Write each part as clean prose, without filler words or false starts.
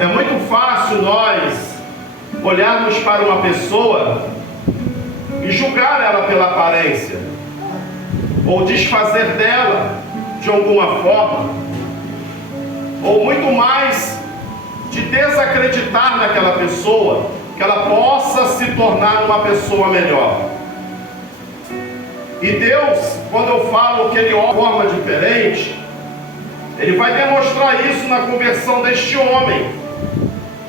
É muito fácil nós olharmos para uma pessoa e julgar ela pela aparência, ou desfazer dela de alguma forma, ou muito mais de desacreditar naquela pessoa, que ela possa se tornar uma pessoa melhor. E Deus, quando eu falo que Ele opera de forma diferente, Ele vai demonstrar isso na conversão deste homem.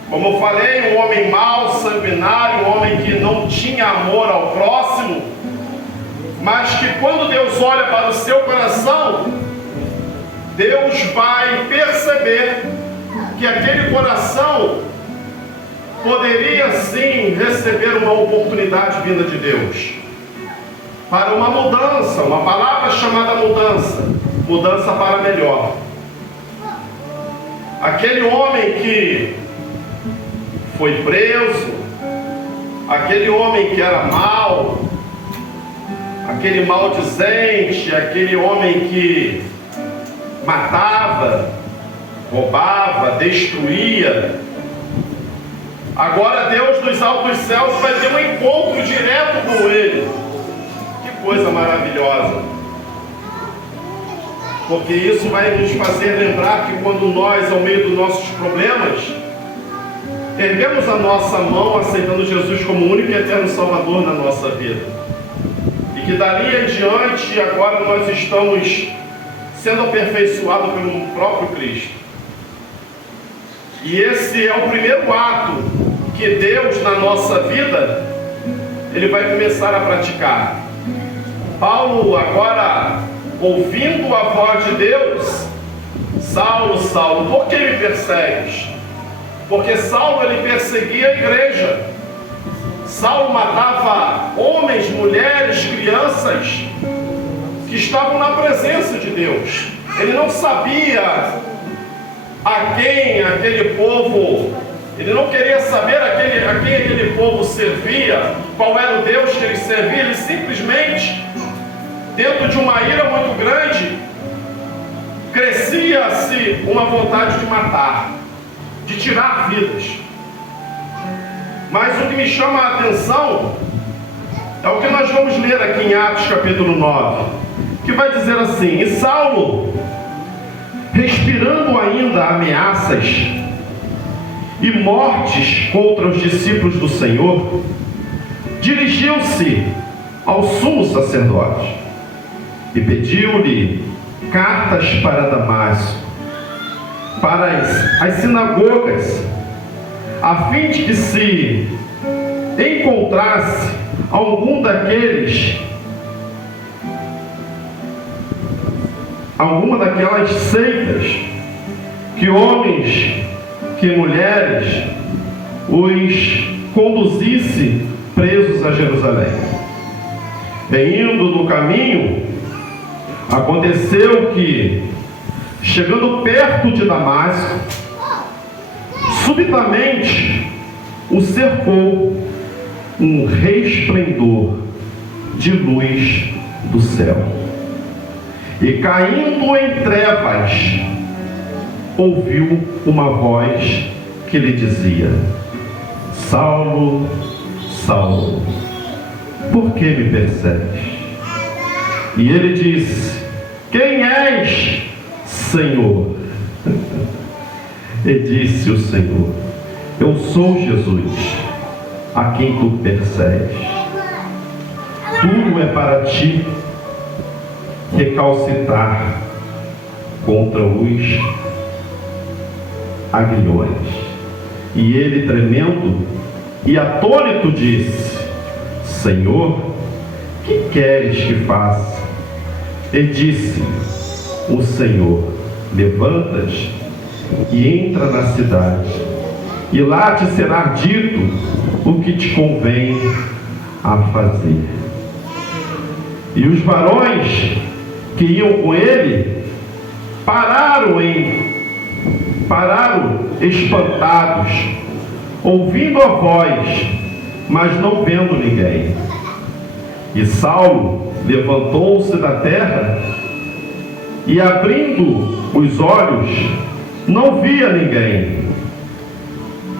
Como eu falei, um homem mau, sanguinário, um homem que não tinha amor ao próximo, mas que quando Deus olha para o seu coração, Deus vai perceber que aquele coração poderia sim receber uma oportunidade vinda de Deus para uma mudança, uma palavra chamada mudança para melhor. Aquele homem que foi preso, aquele homem que era mau, aquele maldizente, aquele homem que matava, roubava, destruía, agora Deus dos altos céus vai ter um encontro direto com ele. Que coisa maravilhosa! Porque isso vai nos fazer lembrar que quando nós, ao meio dos nossos problemas, erguemos a nossa mão aceitando Jesus como único e eterno Salvador na nossa vida, e que dali em diante agora nós estamos sendo aperfeiçoados pelo próprio Cristo. E esse é o primeiro ato que Deus na nossa vida Ele vai começar a praticar. Paulo agora, ouvindo a voz de Deus: Saulo, Saulo, por que me persegues? Porque Saulo, ele perseguia a igreja. Saulo matava homens, mulheres, crianças que estavam na presença de Deus. Ele não sabia a quem aquele povo, ele não queria saber a quem aquele povo servia, qual era o Deus que ele servia. Ele simplesmente, dentro de uma ira muito grande, crescia-se uma vontade de matar, de tirar vidas. Mas o que me chama a atenção é o que nós vamos ler aqui em Atos capítulo 9, que vai dizer assim: e Saulo, respirando ainda ameaças e mortes contra os discípulos do Senhor, dirigiu-se ao sumo sacerdote e pediu-lhe cartas para Damasco, para as sinagogas, a fim de que se encontrasse alguma daquelas seitas, que homens, que mulheres, os conduzisse presos a Jerusalém. E indo no caminho, aconteceu que, chegando perto de Damasco, subitamente o cercou um resplendor de luz do céu. E caindo em trevas, ouviu uma voz que lhe dizia: Saulo, Saulo, por que me persegues? E ele disse: quem és, Senhor? E disse o Senhor: eu sou Jesus, a quem tu persegues. Tudo é para ti recalcitrar contra os aguilhões. E ele, tremendo e atônito, disse: Senhor, que queres que faça? E disse o Senhor: levanta-te e entra na cidade, e lá te será dito o que te convém a fazer. E os varões que iam com ele pararam espantados, ouvindo a voz, mas não vendo ninguém. E Saulo levantou-se da terra e, abrindo os olhos, não via ninguém.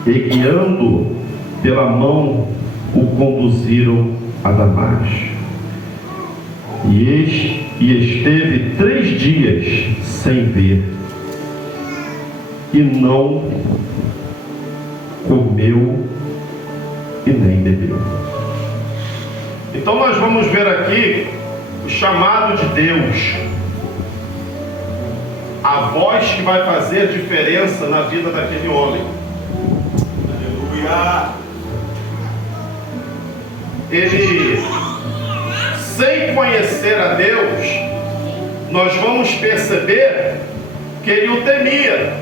e guiando pela mão, o conduziram a Damasco. E esteve 3 dias sem ver, e não comeu e nem bebeu. Então nós vamos ver aqui o chamado de Deus, a voz que vai fazer diferença na vida daquele homem. Aleluia! Ele, sem conhecer a Deus, nós vamos perceber que ele o temia.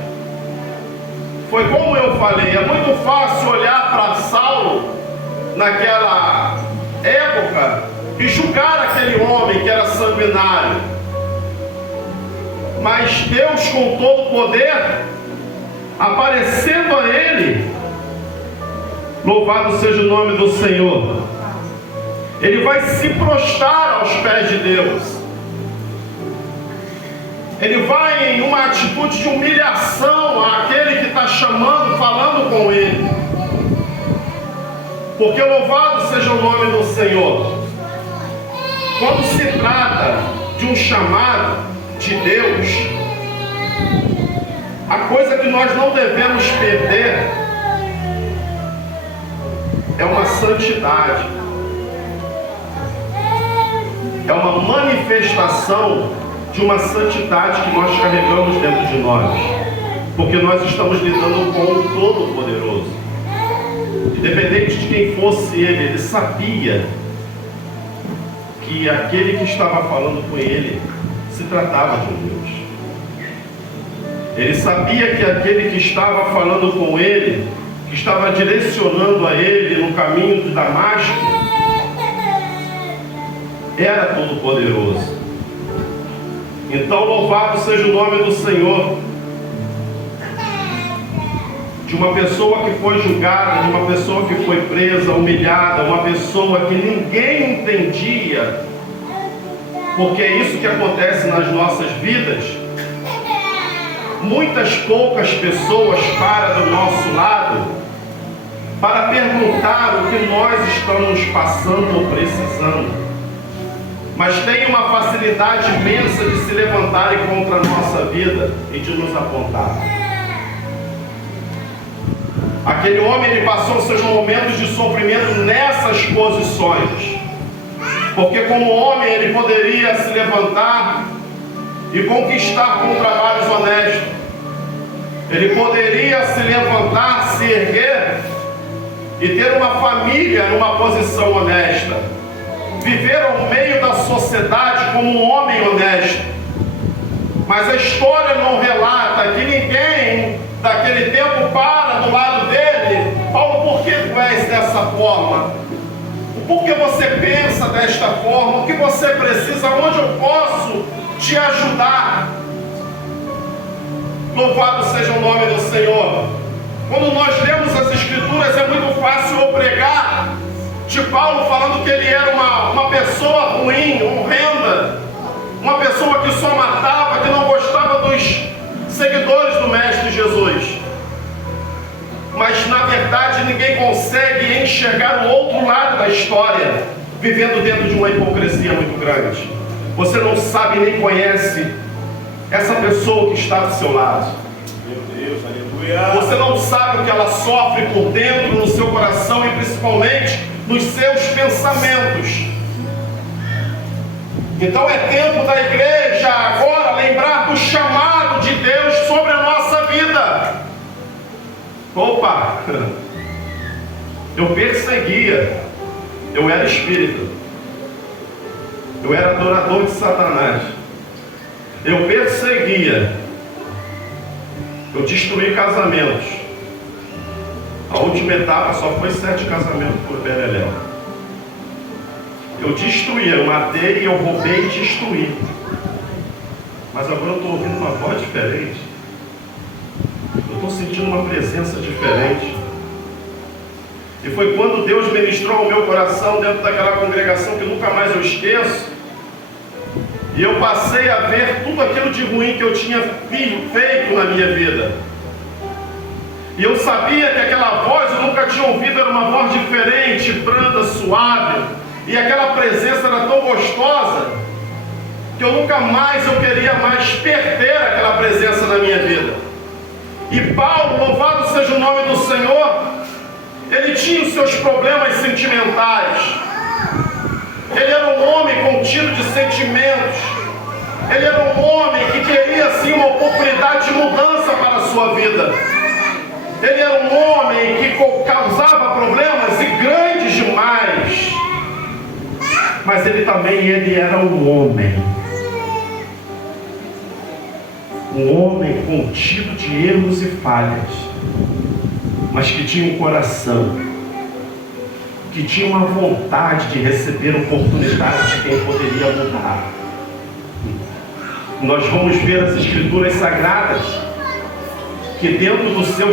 Foi como eu falei, é muito fácil olhar para Saulo naquela época e julgar aquele homem que era sanguinário. Mas Deus, com todo o poder, aparecendo a ele, louvado seja o nome do Senhor, ele vai se prostrar aos pés de Deus. Ele vai em uma atitude de humilhação àquele que está chamando, falando com ele. Porque louvado seja o nome do Senhor. Quando se trata de um chamado de Deus, a coisa que nós não devemos perder é uma santidade. É uma manifestação de uma santidade que nós carregamos dentro de nós, porque nós estamos lidando com o Todo-Poderoso. Independente de quem fosse ele sabia que aquele que estava falando com ele se tratava de um Deus. Ele sabia que aquele que estava falando com ele, que estava direcionando a ele no caminho de Damasco, era Todo-Poderoso. Então louvado seja o nome do Senhor, de uma pessoa que foi julgada, de uma pessoa que foi presa, humilhada, uma pessoa que ninguém entendia, porque é isso que acontece nas nossas vidas. Muitas poucas pessoas param do nosso lado para perguntar o que nós estamos passando ou precisando, mas tem uma facilidade imensa de se levantarem contra a nossa vida e de nos apontar. Aquele homem, ele passou seus momentos de sofrimento nessas posições, porque como homem ele poderia se levantar e conquistar com trabalhos honestos. Ele poderia se levantar, se erguer e ter uma família numa posição honesta, viver ao meio da sociedade como um homem honesto. Mas a história não relata que ninguém daquele tempo para do lado dele. Paulo, por que tu és dessa forma? Por que você pensa desta forma? O que você precisa? Onde eu posso te ajudar? Louvado seja o nome do Senhor. Quando nós lemos as Escrituras, é muito fácil eu pregar de Paulo falando que ele era uma pessoa ruim, horrenda, uma pessoa que só matava, que não gostava dos seguidores do Mestre Jesus. Mas na verdade ninguém consegue enxergar o outro lado da história, vivendo dentro de uma hipocrisia muito grande. Você não sabe nem conhece essa pessoa que está do seu lado. Meu Deus, aleluia. Você não sabe o que ela sofre por dentro, no seu coração e principalmente nos seus pensamentos. Então é tempo da igreja agora lembrar do chamado de Deus sobre a nossa vida. Opa! Eu perseguia, eu era espírita, eu era adorador de Satanás, eu perseguia, eu destruí casamentos. A última etapa só foi 7 casamentos por Beleléu. Eu destruí, eu matei, eu roubei e destruí. Mas agora eu estou ouvindo uma voz diferente. Eu estou sentindo uma presença diferente. E foi quando Deus ministrou ao meu coração dentro daquela congregação que nunca mais eu esqueço. E eu passei a ver tudo aquilo de ruim que eu tinha feito na minha vida. E eu sabia que aquela voz eu nunca tinha ouvido, era uma voz diferente, branda, suave. E aquela presença era tão gostosa que eu nunca mais queria mais perder aquela presença na minha vida. E Paulo, louvado seja o nome do Senhor, ele tinha os seus problemas sentimentais. Ele era um homem contido de sentimentos. Ele era um homem que queria assim uma oportunidade de mudança para a sua vida. Ele era um homem que causava problemas e grandes demais. Mas ele era um homem. Um homem contido de erros e falhas, mas que tinha um coração, que tinha uma vontade de receber oportunidade de quem poderia mudar. Nós vamos ver as Escrituras Sagradas, que dentro do seu